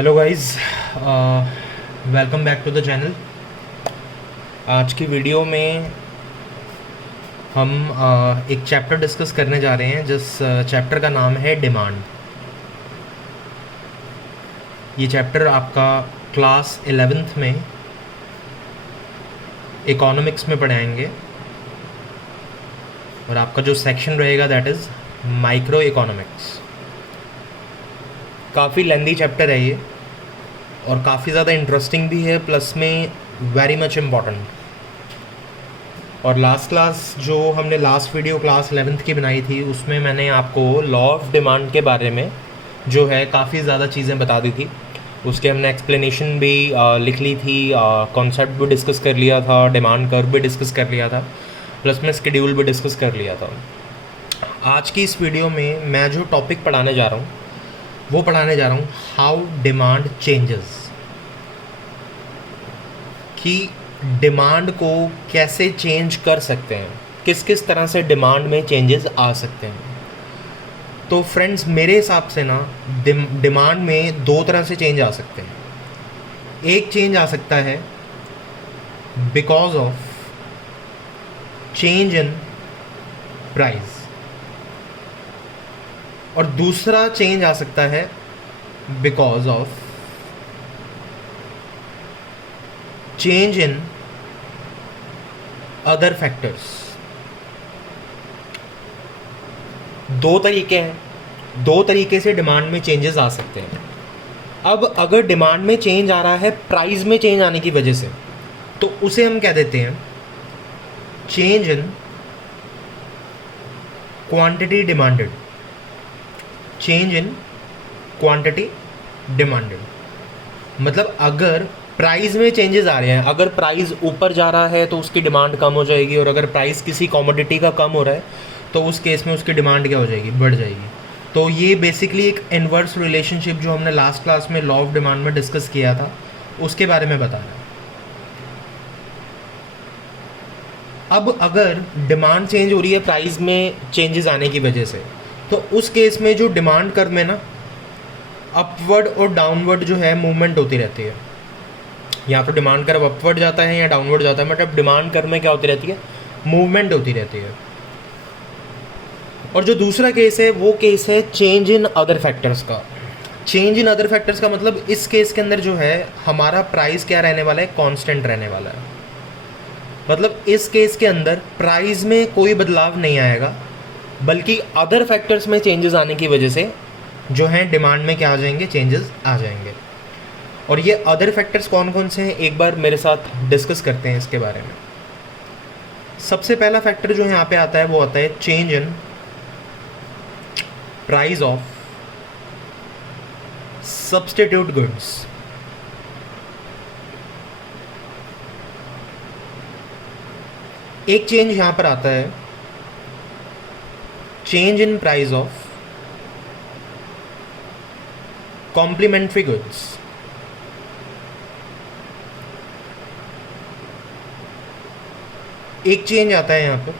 Hello guys, welcome back to the channel. आज की video में हम एक चैप्टर डिस्कस करने जा रहे हैं जिस चैप्टर का नाम है डिमांड। ये चैप्टर आपका क्लास 11th में इकोनॉमिक्स में पढ़ाएंगे और आपका जो सेक्शन रहेगा दैट इज़ माइक्रो इकोनॉमिक्स। काफ़ी लेंदी चैप्टर है ये और काफ़ी ज़्यादा इंटरेस्टिंग भी है, प्लस में वेरी मच इम्पॉर्टेंट। और लास्ट क्लास जो हमने लास्ट वीडियो क्लास 11th की बनाई थी उसमें मैंने आपको लॉ ऑफ डिमांड के बारे में जो है काफ़ी ज़्यादा चीज़ें बता दी थी। उसके हमने एक्सप्लेनेशन भी लिख ली थी, कॉन्सेप्ट भी डिस्कस कर लिया था, डिमांड कर्व भी डिस्कस कर लिया था, प्लस में शेड्यूल भी डिस्कस कर लिया था। आज की इस वीडियो में मैं जो टॉपिक पढ़ाने जा रहा हूँ वो पढ़ाने जा रहा हूँ हाउ डिमांड चेंजेस, कि डिमांड को कैसे चेंज कर सकते हैं, किस किस तरह से डिमांड में चेंजेस आ सकते हैं। तो फ्रेंड्स, मेरे हिसाब से ना डिमांड में दो तरह से चेंज आ सकते हैं। एक चेंज आ सकता है because of change in price और दूसरा चेंज आ सकता है because of change in other factors. दो तरीके हैं, दो तरीके से डिमांड में चेंजेस आ सकते हैं। अब अगर डिमांड में चेंज आ रहा है प्राइस में चेंज आने की वजह से, तो उसे हम कह देते हैं change in quantity demanded. Change in quantity demanded मतलब अगर प्राइस में चेंजेस आ रहे हैं, अगर प्राइस ऊपर जा रहा है तो उसकी डिमांड कम हो जाएगी, और अगर प्राइस किसी कमोडिटी का कम हो रहा है तो उस केस में उसकी डिमांड क्या हो जाएगी, बढ़ जाएगी। तो ये बेसिकली एक इन्वर्स रिलेशनशिप जो हमने लास्ट क्लास में लॉ ऑफ डिमांड में डिस्कस किया था उसके बारे में बता रहा है। अब अगर डिमांड चेंज हो रही है प्राइस में चेंजेस आने की वजह से, तो उस केस में जो डिमांड कर्व में ना अपवर्ड और डाउनवर्ड जो है मूवमेंट होती रहती है। यहाँ पर डिमांड कर्व अपवर्ड जाता है या डाउनवर्ड जाता है, मतलब डिमांड कर्व में क्या होती रहती है, मूवमेंट होती रहती है। और जो दूसरा केस है वो केस है चेंज इन अदर फैक्टर्स का। चेंज इन अदर फैक्टर्स का मतलब इस केस के अंदर जो है हमारा प्राइस क्या रहने वाला है, कांस्टेंट रहने वाला है। मतलब इस केस के अंदर प्राइस में कोई बदलाव नहीं आएगा, बल्कि अदर फैक्टर्स में चेंजेस आने की वजह से जो है डिमांड में क्या आ जाएंगे, चेंजेस आ जाएंगे। और ये अदर फैक्टर्स कौन कौन से हैं एक बार मेरे साथ डिस्कस करते हैं इसके बारे में। सबसे पहला फैक्टर जो यहाँ पे आता है वो आता है change in price of substitute goods. एक चेंज यहाँ पर आता है change in price of complementary goods. एक चेंज आता है यहाँ पर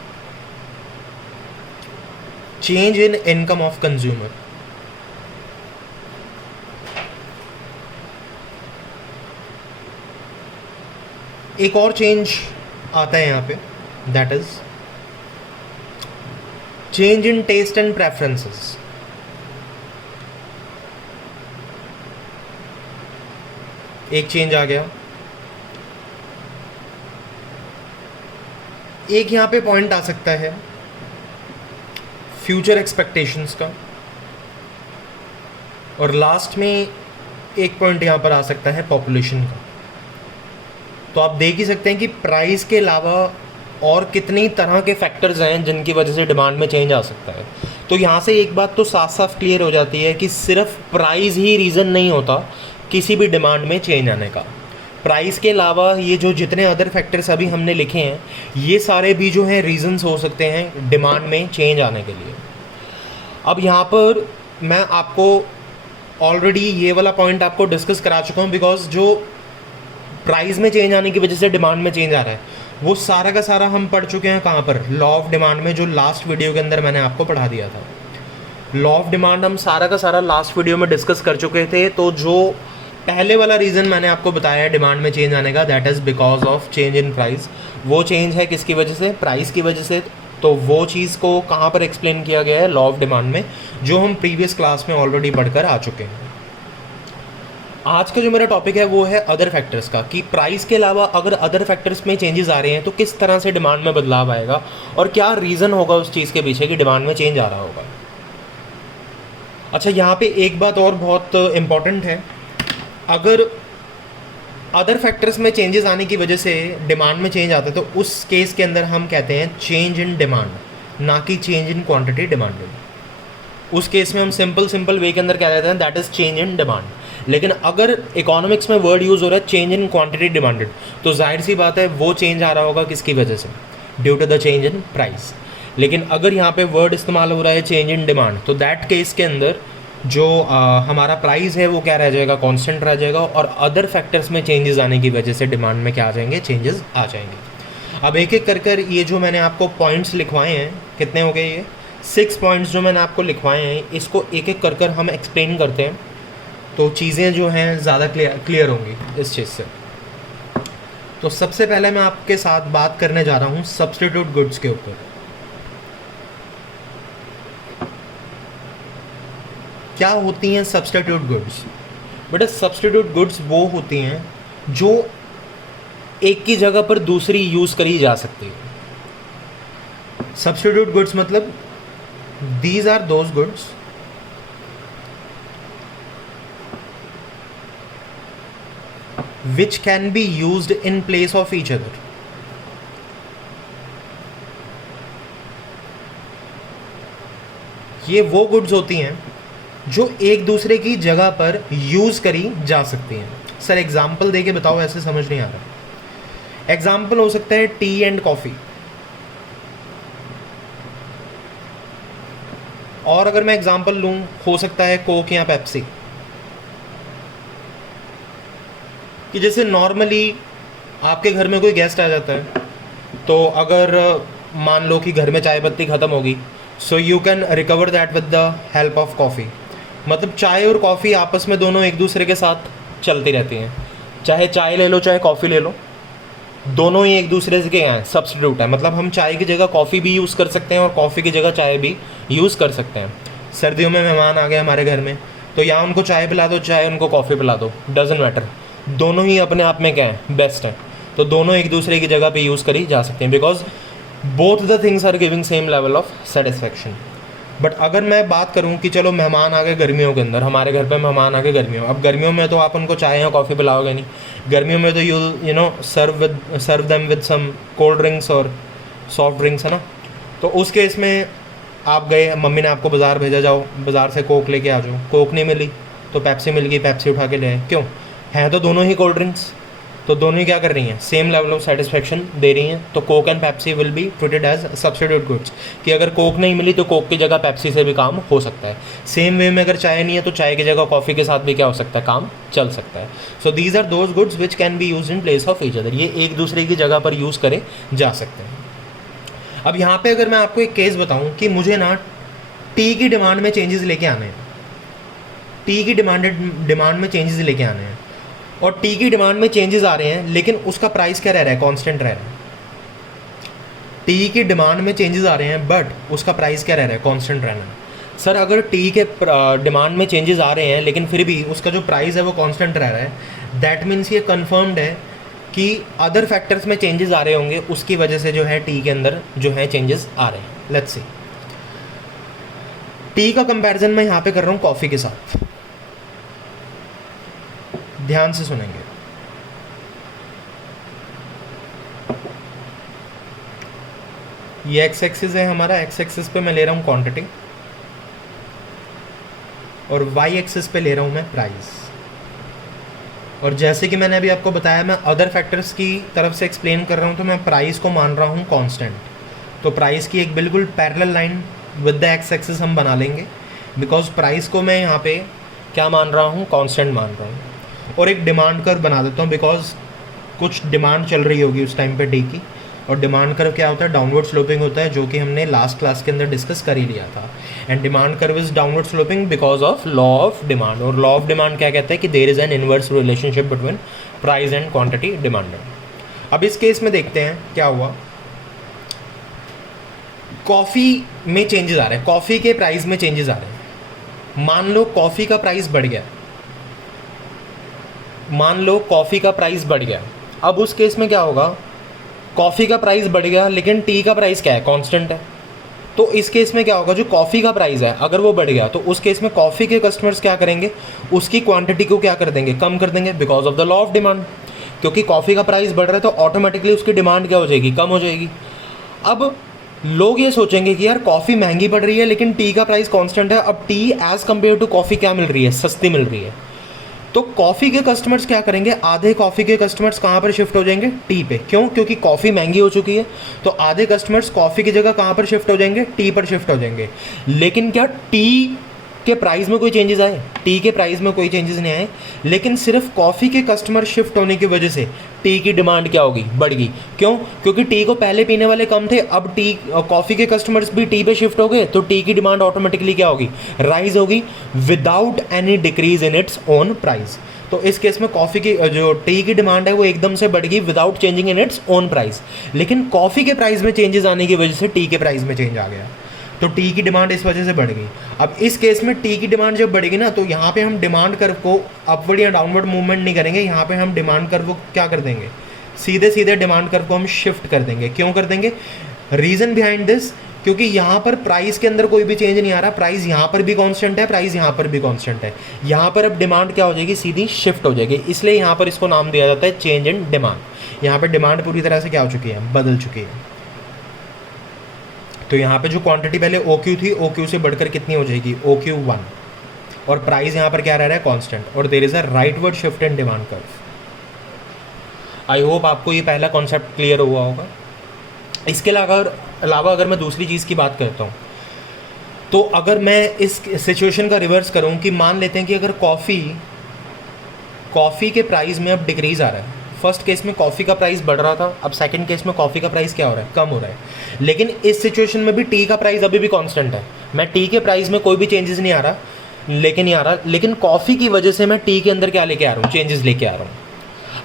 change in income of consumer. एक और चेंज आता है यहाँ पे that is change in taste and preferences. एक चेंज आ गया। एक यहाँ पे पॉइंट आ सकता है फ्यूचर एक्सपेक्टेशंस का, और लास्ट में एक पॉइंट यहाँ पर आ सकता है पॉपुलेशन का। तो आप देख ही सकते हैं कि प्राइस के अलावा और कितनी तरह के फैक्टर्स हैं जिनकी वजह से डिमांड में चेंज आ सकता है। तो यहाँ से एक बात तो साफ साफ क्लियर हो जाती है कि सिर्फ प्राइस ही रीज़न नहीं होता किसी भी डिमांड में चेंज आने का। प्राइस के अलावा ये जो जितने अदर फैक्टर्स अभी हमने लिखे हैं ये सारे भी जो हैं रीज़न्स हो सकते हैं डिमांड में चेंज आने के लिए। अब यहाँ पर मैं आपको ऑलरेडी ये वाला पॉइंट आपको डिस्कस करा चुका हूँ, बिकॉज जो प्राइस में चेंज आने की वजह से डिमांड में चेंज आ रहा है वो सारा का सारा हम पढ़ चुके हैं। कहाँ पर, लॉ ऑफ डिमांड में, जो लास्ट वीडियो के अंदर मैंने आपको पढ़ा दिया था। लॉ ऑफ डिमांड हम सारा का सारा लास्ट वीडियो में डिस्कस कर चुके थे। तो जो पहले वाला रीज़न मैंने आपको बताया है डिमांड में चेंज आने का, that is because of change in price. वो चेंज है किसकी वजह से? प्राइस की वजह से। तो वो चीज़ को कहाँ पर एक्सप्लेन किया गया है? लॉ ऑफ डिमांड में, जो हम प्रीवियस क्लास में ऑलरेडी पढ़कर आ चुके हैं। आज का जो मेरा टॉपिक है वो है अदर फैक्टर्स का, कि प्राइस के अलावा अगर अदर फैक्टर्स में चेंजेस आ रहे हैं तो किस तरह से डिमांड में बदलाव आएगा और क्या रीज़न होगा उस चीज़ के पीछे कि डिमांड में चेंज आ रहा होगा। अच्छा, यहाँ पे एक बात और बहुत इम्पॉर्टेंट है, अगर अदर फैक्टर्स में चेंजेस आने की वजह से डिमांड में चेंज आता है तो उस केस के अंदर हम कहते हैं चेंज इन डिमांड, ना कि चेंज इन क्वांटिटी डिमांडेड। उस केस में हम सिंपल वे के अंदर कह देते हैं that is change in demand. लेकिन अगर इकोनॉमिक्स में वर्ड यूज़ हो रहा है चेंज इन क्वांटिटी डिमांडेड, तो जाहिर सी बात है वो चेंज आ रहा होगा किसकी वजह से? Due to the change in price. लेकिन अगर यहाँ पे वर्ड इस्तेमाल हो रहा है चेंज इन डिमांड, तो दैट केस के अंदर जो हमारा प्राइस है वो क्या रह जाएगा? कांस्टेंट रह जाएगा, और अदर फैक्टर्स में चेंजेस आने की वजह से डिमांड में क्या आ जाएंगे? चेंजेस आ जाएंगे। अब एक एक कर ये जो मैंने आपको पॉइंट्स लिखवाए हैं, कितने हो गए ये? 6 पॉइंट्स जो मैंने आपको लिखवाए हैं, इसको एक एक कर हम एक्सप्लेन करते हैं तो चीज़ें जो हैं ज़्यादा क्लियर होंगी इस चीज़ से। तो सबसे पहले मैं आपके साथ बात करने जा रहा हूँ सब्स्टिट्यूट गुड्स के ऊपर। क्या होती हैं सब्स्टिट्यूट गुड्स? बेटा, सब्स्टिट्यूट गुड्स वो होती हैं जो एक की जगह पर दूसरी यूज़ करी जा सकती है। सब्स्टिट्यूट गुड्स मतलब these are those goods which can be used in place of each other। ये वो गुड्स होती हैं जो एक दूसरे की जगह पर यूज़ करी जा सकती हैं। सर एग्जाम्पल दे के बताओ, ऐसे समझ नहीं आ रहा। एग्जाम्पल हो सकता है टी एंड कॉफ़ी, और अगर मैं एग्जाम्पल लूँ हो सकता है कोक या पेप्सी। कि जैसे नॉर्मली आपके घर में कोई गेस्ट आ जाता है, तो अगर मान लो कि घर में चाय पत्ती ख़त्म होगी, so you can recover that with the help of coffee. मतलब चाय और कॉफ़ी आपस में दोनों एक दूसरे के साथ चलती रहती हैं। चाहे चाय ले लो चाहे कॉफ़ी ले लो, दोनों ही एक दूसरे से क्या हैं? सब्स्टिट्यूट है। मतलब हम चाय की जगह कॉफ़ी भी यूज़ कर सकते हैं और कॉफ़ी की जगह चाय भी यूज़ कर सकते हैं। सर्दियों में मेहमान आ गए हमारे घर में, तो या उनको चाय पिला दो चाहे उनको कॉफ़ी पिला दो, डजेंट मैटर, दोनों ही अपने आप में क्या है? बेस्ट है। तो दोनों एक दूसरे की जगह पे यूज़ करी जा सकते हैं, because both the things are giving same level of satisfaction. But अगर मैं बात करूं कि चलो मेहमान आ गए गर्मियों के अंदर, हमारे घर पे मेहमान आ गए गर्मियों, अब गर्मियों में तो आप उनको चाय या कॉफ़ी पिलाओगे नहीं। गर्मियों में तो you know serve them with some cold drinks और सॉफ्ट ड्रिंक्स, है ना। तो उस केस में आप गए, मम्मी ने आपको बाज़ार भेजा, जाओ बाज़ार से कोक लेके आ जाओ, कोक नहीं मिली तो पेप्सी मिल गई, पेप्सी उठा के ले आए। क्यों? हैं तो दोनों ही कोल्ड ड्रिंक्स, तो दोनों ही क्या कर रही हैं? सेम लेवल ऑफ सेटिस्फैक्शन दे रही हैं। तो Coke and Pepsi will be treated as substitute goods, कि अगर कोक नहीं मिली तो कोक की जगह पेप्सी से भी काम हो सकता है। सेम वे में अगर चाय नहीं है तो चाय की जगह कॉफ़ी के साथ भी क्या हो सकता है? काम चल सकता है। So these are those goods which can be use in place of each other. ये एक दूसरे की जगह पर यूज़ करे जा सकते हैं। अब यहाँ पर अगर मैं आपको एक केस बताऊँ कि मुझे ना टी की डिमांड में चेंजेस लेके आने हैं, टी की डिमांड में चेंजेस लेके आने हैं, और टी की डिमांड में चेंजेस आ रहे हैं, लेकिन उसका प्राइस क्या रह रहा है? कांस्टेंट रह रहा है। टी की डिमांड में चेंजेस आ रहे हैं बट उसका प्राइस क्या रह रहा है? कांस्टेंट रहना है। सर अगर टी के डिमांड में चेंजेस आ रहे हैं लेकिन फिर भी उसका जो प्राइस है वो कांस्टेंट रह रहा है, दैट मीन्स ये कन्फर्म्ड है कि अदर फैक्टर्स में चेंजेस आ रहे होंगे, उसकी वजह से जो है टी के अंदर जो है चेंजेस आ रहे हैं। लेट्स सी, टी का कंपैरिजन मैं यहाँ पे कर रहा हूँ कॉफ़ी के साथ। ध्यान से सुनेंगे। ये एक्स एक्सिस है हमारा, एक्स एक्सिस पे मैं ले रहा हूँ क्वांटिटी और वाई एक्सिस पे ले रहा हूँ मैं प्राइस। और जैसे कि मैंने अभी आपको बताया, मैं अदर फैक्टर्स की तरफ से एक्सप्लेन कर रहा हूँ, तो मैं प्राइस को मान रहा हूँ कांस्टेंट। तो प्राइस की एक बिल्कुल parallel line with the x axis हम बना लेंगे, बिकॉज प्राइस को मैं यहाँ पे क्या मान रहा हूँ? कांस्टेंट मान रहा हूँ। और एक डिमांड कर्व बना देता हूँ, बिकॉज कुछ डिमांड चल रही होगी उस टाइम पे डी की, और डिमांड कर्व क्या होता है, डाउनवर्ड स्लोपिंग होता है, जो कि हमने लास्ट क्लास के अंदर डिस्कस कर ही लिया था। And demand curve is downward sloping because of law of demand. और लॉ ऑफ डिमांड क्या कहता है कि there is an inverse relationship between price and quantity demanded. अब इस केस में देखते हैं क्या हुआ। कॉफ़ी में चेंजेस आ रहे हैं, कॉफ़ी के प्राइस में चेंजेस आ रहे हैं। मान लो कॉफ़ी का प्राइस बढ़ गया, मान लो कॉफ़ी का प्राइस बढ़ गया। अब उस केस में क्या होगा, कॉफ़ी का प्राइस बढ़ गया लेकिन टी का प्राइस क्या है, कांस्टेंट है। तो इस केस में क्या होगा, जो कॉफ़ी का प्राइस है अगर वो बढ़ गया तो उस केस में कॉफ़ी के कस्टमर्स क्या करेंगे, उसकी क्वांटिटी को क्या कर देंगे, कम कर देंगे, because of the law of demand. क्योंकि कॉफ़ी का प्राइस बढ़ रहा है तो ऑटोमेटिकली उसकी डिमांड क्या हो जाएगी, कम हो जाएगी। अब लोग ये सोचेंगे कि यार कॉफ़ी महंगी पड़ रही है लेकिन टी का प्राइस कांस्टेंट है, अब tea as compare to coffee क्या मिल रही है, सस्ती मिल रही है। तो कॉफ़ी के कस्टमर्स क्या करेंगे, आधे कॉफ़ी के कस्टमर्स कहाँ पर शिफ्ट हो जाएंगे, टी पे। क्यों, क्योंकि कॉफ़ी महंगी हो चुकी है। तो आधे कस्टमर्स कॉफ़ी की जगह कहाँ पर शिफ्ट हो जाएंगे, टी पर शिफ्ट हो जाएंगे। लेकिन क्या टी के प्राइस में कोई चेंजेस आए, टी के प्राइस में कोई चेंजेस नहीं आए, लेकिन सिर्फ कॉफ़ी के कस्टमर शिफ्ट होने की वजह से टी की डिमांड क्या होगी, बढ़ गई। क्यों, क्योंकि टी को पहले पीने वाले कम थे, अब टी कॉफ़ी के कस्टमर्स भी टी पे शिफ्ट हो गए तो टी की डिमांड ऑटोमेटिकली क्या होगी, राइज होगी, without any decrease in its own price. तो इस केस में कॉफ़ी की जो टी की डिमांड है वो एकदम से बढ़ गई without changing in its own price. लेकिन कॉफ़ी के प्राइस में चेंजेस आने की वजह से टी के प्राइस में चेंज आ गया, तो टी की डिमांड इस वजह से बढ़ गई। अब इस केस में टी की डिमांड जब बढ़ेगी ना, तो यहाँ पे हम डिमांड कर्व को अपवर्ड या डाउनवर्ड मूवमेंट नहीं करेंगे, यहाँ पे हम डिमांड कर्व को क्या कर देंगे, सीधे सीधे डिमांड कर्व को हम शिफ्ट कर देंगे। क्यों कर देंगे, रीज़न बिहाइंड दिस, क्योंकि यहाँ पर प्राइस के अंदर कोई भी चेंज नहीं आ रहा, प्राइस यहाँ पर भी कांस्टेंट है, प्राइस यहाँ पर भी कांस्टेंट है। यहाँ पर अब डिमांड क्या हो जाएगी, सीधी शिफ्ट हो जाएगी, इसलिए यहाँ पर इसको नाम दिया जाता है चेंज इन डिमांड। यहाँ पर डिमांड पूरी तरह से क्या हो चुकी है, बदल चुकी है। तो यहाँ पे जो क्वांटिटी पहले OQ थी, OQ से बढ़कर कितनी हो जाएगी, OQ1, और प्राइस यहाँ पर क्या रह रहा है, कांस्टेंट, और there is a rightward shift in demand curve. I hope आपको ये पहला कॉन्सेप्ट क्लियर हुआ होगा। इसके अलावा अगर मैं दूसरी चीज़ की बात करता हूँ, तो अगर मैं इस सिचुएशन का रिवर्स करूँ कि मान लेते हैं कि अगर कॉफ़ी के प्राइस में अब डिक्रीज़ आ रहा है। फर्स्ट केस में कॉफ़ी का प्राइस बढ़ रहा था, अब सेकंड केस में कॉफ़ी का प्राइस क्या हो रहा है, कम हो रहा है। लेकिन इस सिचुएशन में भी टी का प्राइस अभी भी कांस्टेंट है, मैं टी के प्राइस में कोई भी चेंजेस नहीं आ रहा, लेकिन कॉफ़ी की वजह से मैं टी के अंदर क्या लेके आ रहा हूँ, चेंजेस लेके आ रहा हूँ।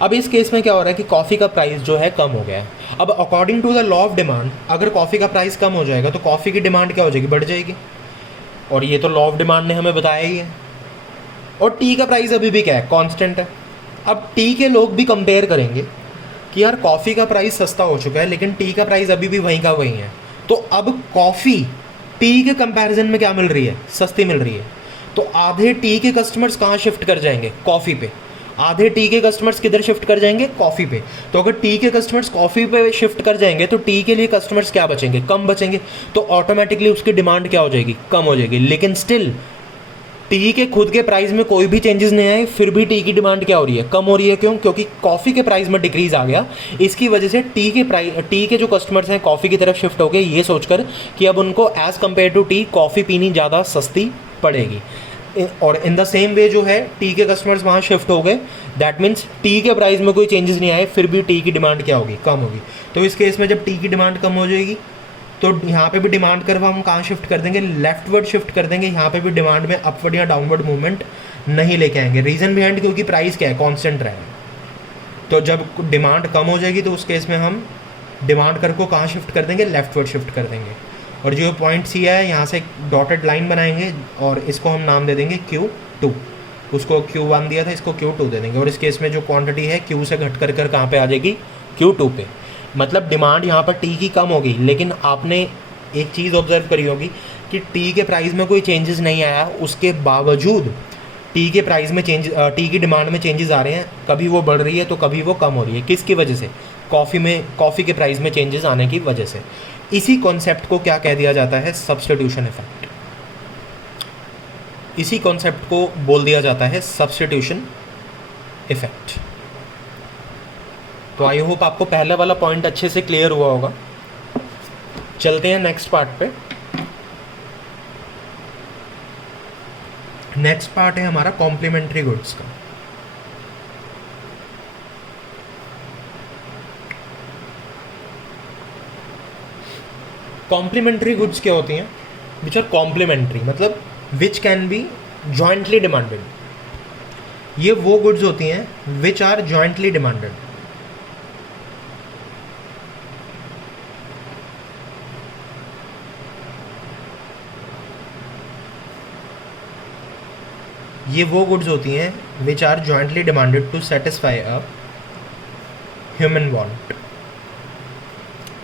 अब इस केस में क्या हो रहा है कि कॉफ़ी का प्राइस जो है कम हो गया है। अब according to the law of demand, अगर कॉफ़ी का प्राइस कम हो जाएगा तो कॉफ़ी की डिमांड क्या हो जाएगी, बढ़ जाएगी, और ये तो लॉ ऑफ डिमांड ने हमें बताया ही है। और टी का प्राइस अभी भी क्या है, कांस्टेंट है। अब टी के लोग भी कंपेयर करेंगे कि यार कॉफ़ी का प्राइस सस्ता हो चुका है लेकिन टी का प्राइस अभी भी वहीं का वहीं है, तो अब कॉफ़ी टी के कंपैरिजन में क्या मिल रही है, सस्ती मिल रही है। तो आधे टी के कस्टमर्स कहाँ शिफ्ट कर जाएंगे, कॉफ़ी पे, आधे टी के कस्टमर्स किधर शिफ्ट कर जाएंगे, कॉफ़ी पे। तो अगर टी के कस्टमर्स कॉफ़ी पे शिफ्ट कर जाएंगे तो टी के लिए कस्टमर्स क्या बचेंगे, कम बचेंगे, तो ऑटोमेटिकली उसकी डिमांड क्या हो जाएगी, कम हो जाएगी। लेकिन स्टिल टी के खुद के प्राइस में कोई भी चेंजेस नहीं आए, फिर भी टी की डिमांड क्या हो रही है, कम हो रही है। क्यों, क्योंकि कॉफ़ी के प्राइस में डिक्रीज़ आ गया, इसकी वजह से टी के जो कस्टमर्स हैं कॉफ़ी की तरफ शिफ्ट हो गए, ये सोचकर कि अब उनको as compare to tea coffee पीनी ज़्यादा सस्ती पड़ेगी। और इन द सेम वे जो है टी के कस्टमर्स वहाँ शिफ्ट हो गए, दैट मीन्स टी के प्राइस में कोई चेंजेस नहीं आए, फिर भी टी की डिमांड क्या होगी, कम होगी। तो इस केस में जब टी की डिमांड कम हो जाएगी तो यहाँ पे भी डिमांड कर्व हम कहाँ शिफ्ट कर देंगे, लेफ्टवर्ड शिफ्ट कर देंगे। यहाँ पे भी डिमांड में अपवर्ड या डाउनवर्ड मूवमेंट नहीं लेके आएंगे। रीज़न बिहाइंड, क्योंकि प्राइस क्या है, कांस्टेंट रहेगा। तो जब डिमांड कम हो जाएगी तो उस केस में हम डिमांड कर्व को कहाँ शिफ्ट कर देंगे, लेफ्टवर्ड शिफ्ट कर देंगे। और जो पॉइंट सी है यहाँ से डॉटेड लाइन बनाएंगे और इसको हम नाम दे देंगे Q2। उसको Q1 दिया था, इसको Q2 दे देंगे। और इस केस में जो क्वांटिटी है Q से घट कर कहाँ पे आ जाएगी, Q2 पे। मतलब डिमांड यहाँ पर टी की कम होगी, लेकिन आपने एक चीज़ ऑब्जर्व करी होगी कि टी के प्राइस में कोई चेंजेस नहीं आया, उसके बावजूद टी के प्राइस में टी की डिमांड में चेंजेस आ रहे हैं। कभी वो बढ़ रही है तो कभी वो कम हो रही है। किसकी वजह से, कॉफ़ी के प्राइस में चेंजेस आने की वजह से। इसी कॉन्सेप्ट को क्या कह दिया जाता है, सब्स्टिट्यूशन इफेक्ट। इसी कॉन्सेप्ट को बोल दिया जाता है सब्स्टिट्यूशन इफेक्ट। तो आई होप आपको पहले वाला पॉइंट अच्छे से क्लियर हुआ होगा। चलते हैं नेक्स्ट पार्ट पे। नेक्स्ट पार्ट है हमारा कॉम्प्लीमेंट्री गुड्स का। कॉम्प्लीमेंट्री गुड्स क्या होती हैं? विच आर कॉम्प्लीमेंट्री, मतलब विच कैन बी जॉइंटली डिमांडेड। ये वो गुड्स होती हैं विच आर जॉइंटली डिमांडेड। ये वो गुड्स होती हैं which are jointly demanded to satisfy a human want.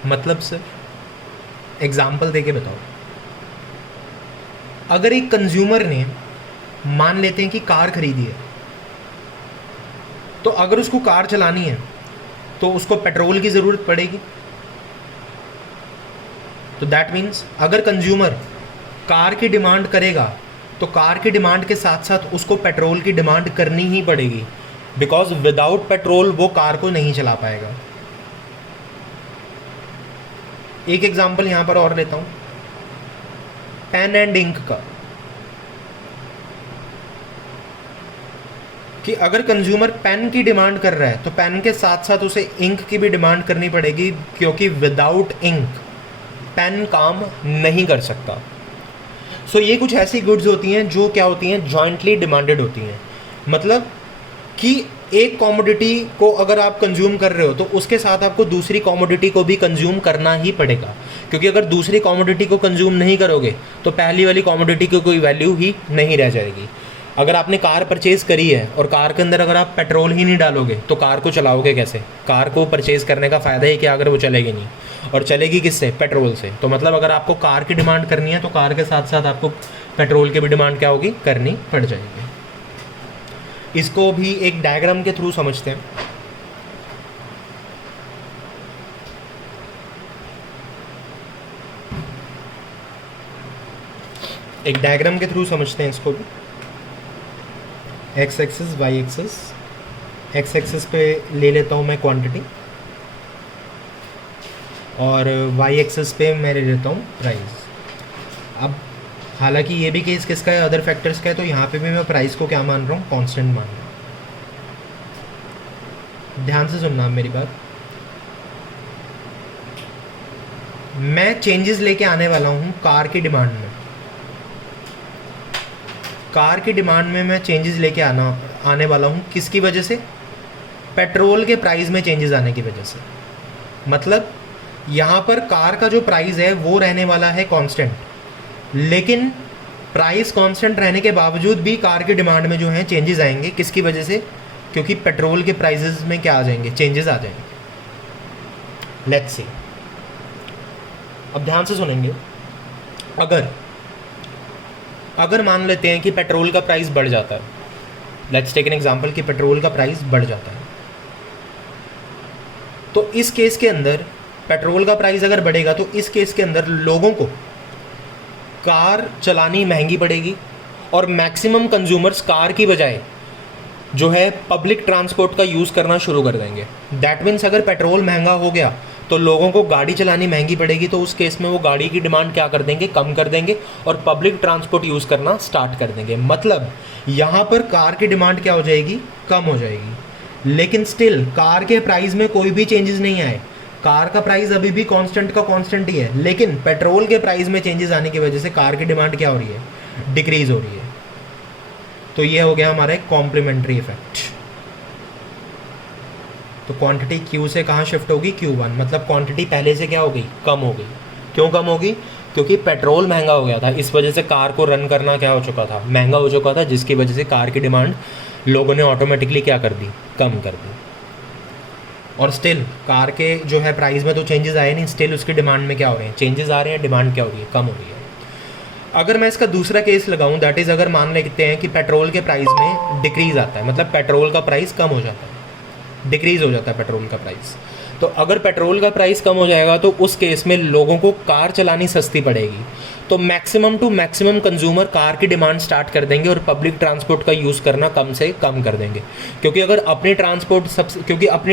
मतलब सिर्फ एग्जाम्पल देके बताओ, अगर एक कंज्यूमर ने, मान लेते हैं कि कार खरीदी है, तो अगर उसको कार चलानी है तो उसको पेट्रोल की ज़रूरत पड़ेगी। तो दैट मीन्स अगर कंज्यूमर कार की डिमांड करेगा तो कार की डिमांड के साथ साथ उसको पेट्रोल की डिमांड करनी ही पड़ेगी, बिकॉज विदाउट पेट्रोल वो कार को नहीं चला पाएगा। एक एग्जांपल यहां पर और लेता हूं, पेन एंड इंक का, कि अगर कंज्यूमर पेन की डिमांड कर रहा है तो पेन के साथ साथ उसे इंक की भी डिमांड करनी पड़ेगी, क्योंकि विदाउट इंक पेन काम नहीं कर सकता। सो ये कुछ ऐसी गुड्स होती हैं जो क्या होती हैं, जॉइंटली डिमांडेड होती हैं। मतलब कि एक कॉमोडिटी को अगर आप कंज्यूम कर रहे हो तो उसके साथ आपको दूसरी कॉमोडिटी को भी कंज्यूम करना ही पड़ेगा, क्योंकि अगर दूसरी कॉमोडिटी को कंज्यूम नहीं करोगे तो पहली वाली कॉमोडिटी की कोई वैल्यू ही नहीं रह जाएगी। अगर आपने कार परचेज़ करी है और कार के अंदर अगर आप पेट्रोल ही नहीं डालोगे तो कार को चलाओगे कैसे? कार को परचेज़ करने का फ़ायदा ही क्या अगर वो चलेगी नहीं, और चलेगी किससे? पेट्रोल से। तो मतलब अगर आपको कार की डिमांड करनी है तो कार के साथ साथ आपको पेट्रोल की भी डिमांड क्या होगी? करनी पड़ जाएगी। इसको भी एक डायग्राम के थ्रू समझते हैं। एक डायग्राम के थ्रू समझते हैं इसको भी। X axis, Y axis, X axis पे ले लेता हूँ मैं क्वांटिटी और वाई एक्सिस पे मैं ले लेता हूँ प्राइस। अब हालांकि ये भी केस किसका है? अदर फैक्टर्स का है, तो यहाँ पे भी मैं प्राइस को क्या मान रहा हूँ? कांस्टेंट मान रहा हूँ। ध्यान से सुनना आप मेरी बात। मैं चेंजेस लेके आने वाला हूँ कार की डिमांड में। कार की डिमांड में मैं चेंजेस लेके आने वाला हूँ किसकी वजह से? पेट्रोल के प्राइस में चेंजेस आने की वजह से। मतलब यहाँ पर कार का जो प्राइस है वो रहने वाला है कांस्टेंट, लेकिन प्राइस कांस्टेंट रहने के बावजूद भी कार की डिमांड में जो है चेंजेस आएंगे। किसकी वजह से? क्योंकि पेट्रोल के प्राइसेस में क्या आ जाएंगे? चेंजेस आ जाएंगे। लेट्स सी, अब ध्यान से सुनेंगे। अगर मान लेते हैं कि पेट्रोल का प्राइस बढ़ जाता है, लेट्स टेक एन एग्जांपल कि पेट्रोल का प्राइस बढ़ जाता है, तो इस केस के अंदर पेट्रोल का प्राइस अगर बढ़ेगा तो इस केस के अंदर लोगों को कार चलानी महंगी पड़ेगी और मैक्सिमम कंज्यूमर्स कार की बजाय जो है पब्लिक ट्रांसपोर्ट का यूज़ करना शुरू कर देंगे। दैट मीन्स अगर पेट्रोल महंगा हो गया तो लोगों को गाड़ी चलानी महंगी पड़ेगी, तो उस केस में वो गाड़ी की डिमांड क्या कर देंगे? कम कर देंगे और पब्लिक ट्रांसपोर्ट यूज़ करना स्टार्ट कर देंगे। मतलब यहाँ पर कार की डिमांड क्या हो जाएगी? कम हो जाएगी। लेकिन स्टिल कार के प्राइस में कोई भी चेंजेस नहीं आए। कार का प्राइस अभी भी कांस्टेंट का कांस्टेंट ही है, लेकिन पेट्रोल के प्राइस में चेंजेस आने की वजह से कार की डिमांड क्या हो रही है? डिक्रीज हो रही है। तो ये हो गया हमारा एक कॉम्प्लीमेंट्री इफेक्ट। तो क्वांटिटी Q से कहाँ शिफ्ट होगी? Q1। मतलब क्वांटिटी पहले से क्या हो गई? कम हो गई। क्यों कम होगी? क्योंकि पेट्रोल महंगा हो गया था, इस वजह से कार को रन करना क्या हो चुका था? महंगा हो चुका था, जिसकी वजह से कार की डिमांड लोगों ने ऑटोमेटिकली क्या कर दी? कम कर दी। और स्टिल कार के जो है प्राइस में तो चेंजेस आए नहीं, स्टिल उसकी डिमांड में क्या हो रहे हैं? चेंजेस आ रहे हैं, डिमांड क्या हो रही है? कम हो रही है। अगर मैं इसका दूसरा केस लगाऊं, दैट इज़ अगर मान लेते हैं कि पेट्रोल के प्राइस में डिक्रीज़ आता है, मतलब पेट्रोल का प्राइस कम हो जाता है, डिक्रीज़ हो जाता है पेट्रोल का प्राइस। तो अगर पेट्रोल का प्राइस कम हो जाएगा तो उस केस में लोगों को कार चलानी सस्ती पड़ेगी, तो maximum to maximum consumer car की डिमांड स्टार्ट कर देंगे और पब्लिक ट्रांसपोर्ट का यूज़ करना कम से कम कर देंगे। क्योंकि अपनी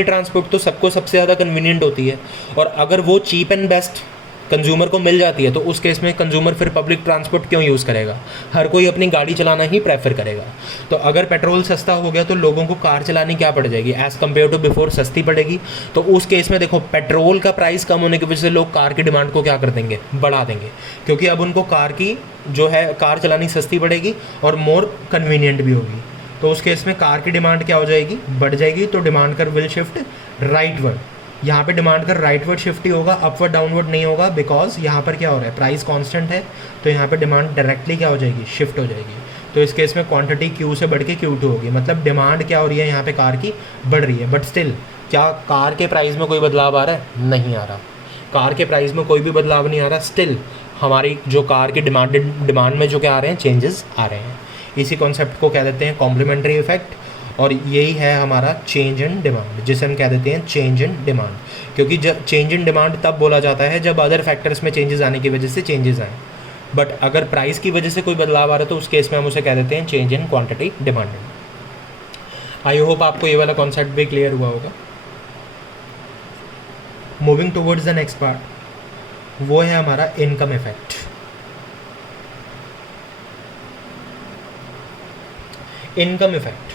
ट्रांसपोर्ट तो सबको सबसे ज़्यादा कन्वीनियंट होती है, और अगर वो चीप एंड बेस्ट कंज्यूमर को मिल जाती है, तो उस केस में कंज्यूमर फिर पब्लिक ट्रांसपोर्ट क्यों यूज़ करेगा? हर कोई अपनी गाड़ी चलाना ही प्रेफर करेगा। तो अगर पेट्रोल सस्ता हो गया तो लोगों को कार चलानी क्या पड़ जाएगी? एज़ कम्पेयर टू बिफोर सस्ती पड़ेगी। तो उस केस में देखो, पेट्रोल का प्राइस कम होने की वजह से लोग कार की डिमांड को क्या कर देंगे? बढ़ा देंगे, क्योंकि अब उनको कार की जो है कार चलानी सस्ती पड़ेगी और मोर कन्वीनियंट भी होगी। तो उस केस में कार की डिमांड क्या हो जाएगी? बढ़ जाएगी। तो डिमांड कर विल शिफ्ट राइटवर्ड। यहाँ पे डिमांड कर राइटवर्ड शिफ्ट ही होगा, अपवर्ड डाउनवर्ड नहीं होगा, बिकॉज यहाँ पर क्या हो रहा है? प्राइस कांस्टेंट है, तो यहाँ पे डिमांड डायरेक्टली क्या हो जाएगी? शिफ्ट हो जाएगी। तो इस केस में क्वांटिटी क्यू से बढ़ के Q2 होगी, मतलब डिमांड क्या हो रही है यहाँ पे? कार की बढ़ रही है। बट स्टिल क्या कार के प्राइस में कोई बदलाव आ रहा है? नहीं आ रहा। कार के प्राइस में कोई भी बदलाव नहीं आ रहा। स्टिल हमारी जो कार की डिमांड में जो क्या आ रहे हैं? चेंजेस आ रहे हैं। इसी कॉन्सेप्ट को क्या देते हैं? Complementary effect. और यही है हमारा चेंज इन डिमांड, जिसे हम कह देते हैं चेंज इन डिमांड। क्योंकि जब चेंज इन डिमांड तब बोला जाता है जब अदर फैक्टर्स में चेंजेस आने की वजह से चेंजेस आए। बट अगर प्राइस की वजह से कोई बदलाव आ रहा है तो उस केस में हम उसे कह देते हैं change in quantity demanded. I hope आपको ये वाला कॉन्सेप्ट भी क्लियर हुआ होगा। Moving towards the next part, वो है हमारा इनकम इफेक्ट। इनकम इफेक्ट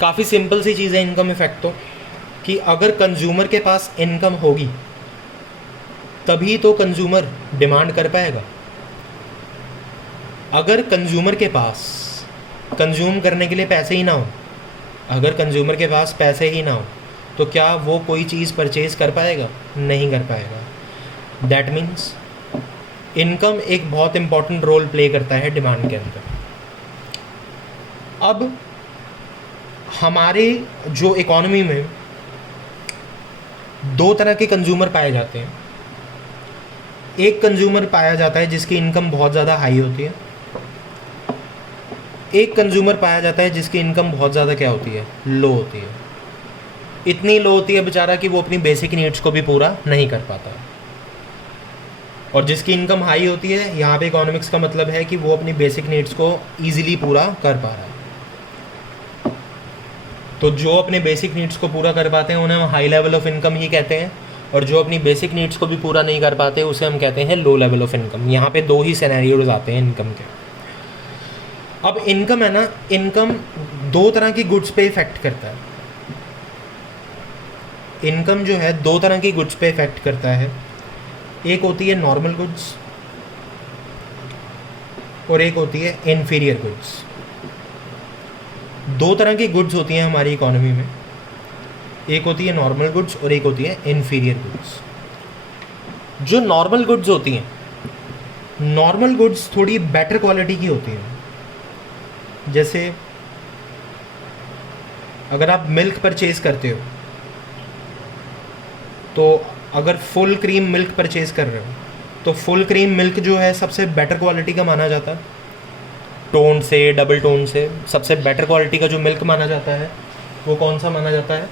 काफ़ी सिंपल सी चीज़ है इनकम इफेक्ट तो, कि अगर कंज्यूमर के पास इनकम होगी तभी तो कंज्यूमर डिमांड कर पाएगा। अगर कंज्यूमर के पास कंज्यूम करने के लिए पैसे ही ना हो, अगर कंज्यूमर के पास पैसे ही ना हो तो क्या वो कोई चीज़ परचेज कर पाएगा? नहीं कर पाएगा। दैट मीन्स इनकम एक बहुत इंपॉर्टेंट रोल प्ले करता है डिमांड के अंदर। अब हमारे जो इकॉनमी में दो तरह के कंज्यूमर पाए जाते हैं। एक कंज्यूमर पाया जाता है जिसकी इनकम बहुत ज़्यादा हाई होती है, एक कंज्यूमर पाया जाता है जिसकी इनकम बहुत ज़्यादा क्या होती है? लो होती है। इतनी लो होती है बेचारा कि वो अपनी बेसिक नीड्स को भी पूरा नहीं कर पाता। और जिसकी इनकम हाई होती है, यहाँ पे इकोनॉमिक्स का मतलब है कि वो अपनी बेसिक नीड्स को ईजिली पूरा कर पा रहा है। तो जो अपने बेसिक नीड्स को पूरा कर पाते हैं उन्हें हम हाई लेवल ऑफ इनकम ही कहते हैं, और जो अपनी बेसिक नीड्स को भी पूरा नहीं कर पाते उसे हम कहते हैं लो लेवल ऑफ इनकम। यहाँ पे दो ही सिनेरियोज आते हैं इनकम के। अब इनकम है ना, इनकम दो तरह की गुड्स पे इफेक्ट करता है। इनकम जो है दो तरह की गुड्स पे इफेक्ट करता है। एक होती है नॉर्मल गुड्स और एक होती है इन्फीरियर गुड्स। दो तरह की गुड्स होती हैं हमारी इकोनॉमी में, एक होती है नॉर्मल गुड्स और एक होती है इन्फीरियर गुड्स। जो नॉर्मल गुड्स होती हैं, नॉर्मल गुड्स थोड़ी बेटर क्वालिटी की होती हैं। जैसे अगर आप मिल्क परचेज करते हो तो अगर फुल क्रीम मिल्क परचेज कर रहे हो तो फुल क्रीम मिल्क जो है सबसे बेटर क्वालिटी का माना जाता है। टोन से, डबल टोन से सबसे बेटर क्वालिटी का जो मिल्क माना जाता है वो कौन सा माना जाता है?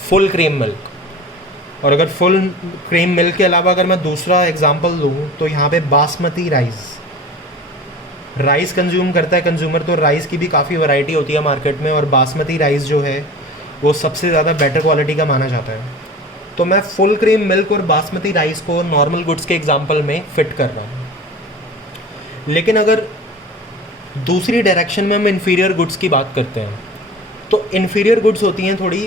Full cream milk. और अगर फुल क्रीम मिल्क के अलावा अगर मैं दूसरा एग्जांपल दूँ तो यहाँ पे बासमती राइस कंज्यूम करता है कंज्यूमर, तो राइस की भी काफ़ी वैरायटी होती है मार्केट में, और बासमती राइस जो है वो सबसे ज़्यादा बेटर क्वालिटी का माना जाता है। तो मैं फुल क्रीम मिल्क और बासमती राइस को नॉर्मल गुड्स के एग्जांपल में फिट कर रहा हूँ। लेकिन अगर दूसरी डायरेक्शन में हम इन्फीरियर गुड्स की बात करते हैं तो इन्फीरियर गुड्स होती हैं थोड़ी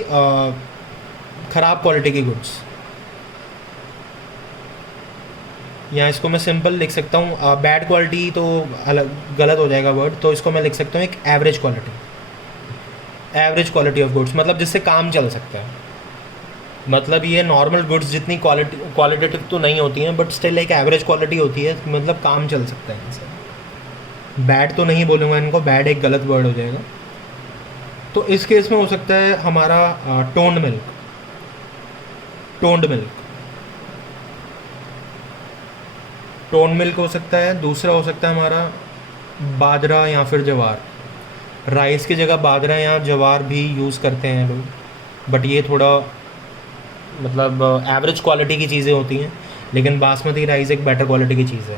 ख़राब क्वालिटी की गुड्स। यहाँ इसको मैं सिंपल लिख सकता हूँ, बैड क्वालिटी तो अलग गलत हो जाएगा वर्ड, तो इसको मैं लिख सकता हूँ एक एवरेज क्वालिटी ऑफ गुड्स, मतलब जिससे काम चल सकता है। मतलब ये नॉर्मल गुड्स जितनी क्वालिटेटिव तो नहीं होती हैं बट स्टिल एक एवरेज क्वालिटी होती है, मतलब काम चल सकता है इनसे। बैड तो नहीं बोलूँगा इनको, बैड एक गलत वर्ड हो जाएगा। तो इस केस में हो सकता है हमारा टोन्ड मिल्क हो सकता है। दूसरा हो सकता है हमारा बाजरा या फिर जवार। राइस की जगह बाजरा या जवार भी यूज़ करते हैं लोग, बट ये थोड़ा मतलब एवरेज क्वालिटी की चीज़ें होती हैं, लेकिन बासमती राइस एक बेटर क्वालिटी की चीज़ है।